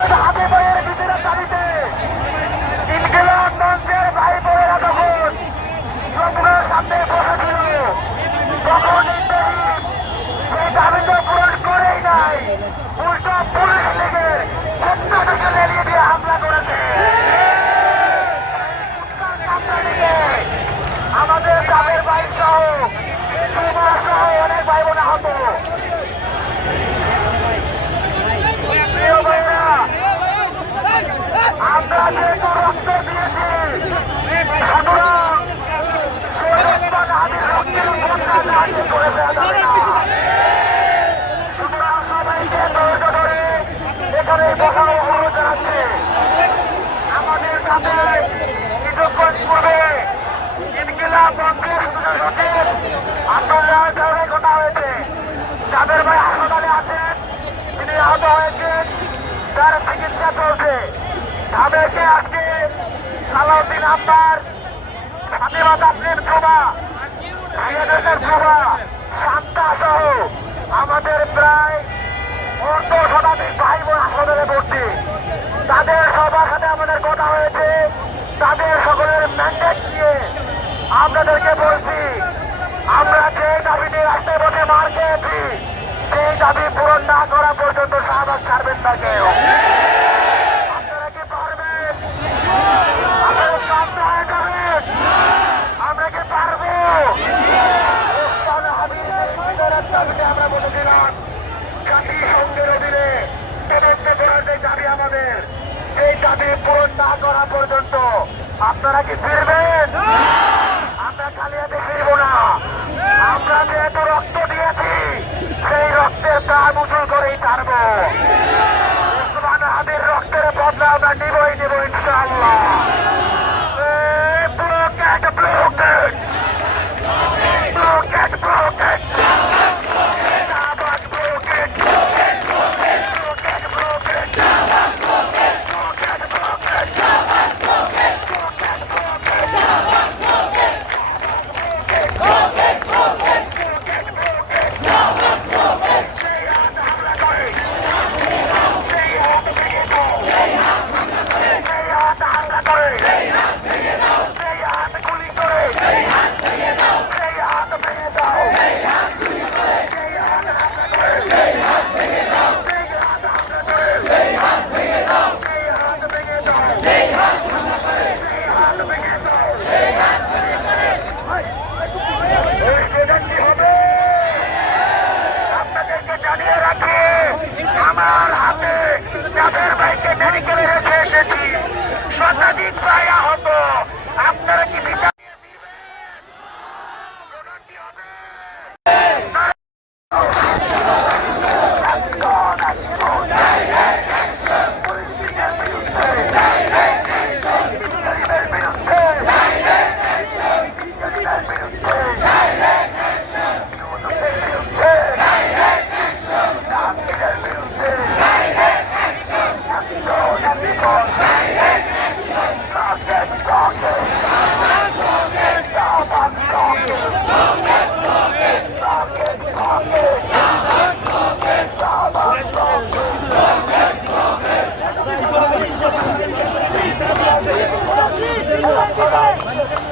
হাবিবের বিজয়ের দাবিতে ইনকিলাব মঞ্চের ভাই বোনেরা তখন যমুনার সামনে বসেছিল, তখন সেই দাবি তো পূরণ করেই নাই, উল্টো পুলিশ লীগের সত্যাধিকে লেলিয়ে দিয়ে হামলা করেছে। আমাদের গ্রামের ভাই সহ সহ অনেক ভাই বোন আহত। আমরা যেহেতু রক্ত দিয়েছি, সুতরাং সুতরাং সবাইকে ধৈর্য ধরে এখানে বসানো অনুরোধ জানাচ্ছে। আমাদের সাথে কিছুক্ষণ পূর্বে ইনকিলাব মঞ্চের সদস্য সচিব আব্দুল্লাহ সঙ্গে কথা হয়েছে। যাদের ভাই হাসপাতালে আছেন, তিনি আহত হয়েছেন, তার চিকিৎসা চলছে। তাদেরকে আজকে সালাউদ্দিন আব্বার, ফাতেমা তাসলিম জুমা, জুমা, শান্তা সহ আমাদের প্রায় অর্ধ শতাধিক ভাই বোন হাসপাতালে ভর্তি। তাদের সবার সাথে আমাদের কথা হয়েছে। তাদের সকলের ম্যান্ডেট নিয়ে আপনাদেরকে বলছি, আমরা যে দাবি নিয়ে রাস্তায় বসে মার খেয়েছি, সেই দাবি পূরণ না করা পর্যন্ত শাহবাগ ছাড়বেন না কেউ। আপনারা কি পারবেন? আপনারা ক্লান্ত হয়ে যাবেন? আমরা কি পারবো? আমরা বলেছিলাম জাতিসংঘের অধীনে তদন্ত করার যে দাবি আমাদের, সেই দাবি পূরণ না করা পর্যন্ত আপনারা কি ফিরবেন? আমরা খালি হাতে ফিরবো না। আমরা যেহেতু রক্ত দিয়েছি, সেই রক্তের প্রাণ উসুল করেই ছাড়বো। উসমান হাদির রক্তের বদলা আমরা নিবই নিব ইনশাআল্লাহ। ব্লকেট ব্লকেট ব্লকেট ব্লকেট আমার হাতে যাদের ভাইকে মেডিকেলে রেখে এসেছি, শতাধিক ভাই আহত। আপনারা কি বিচার Come on.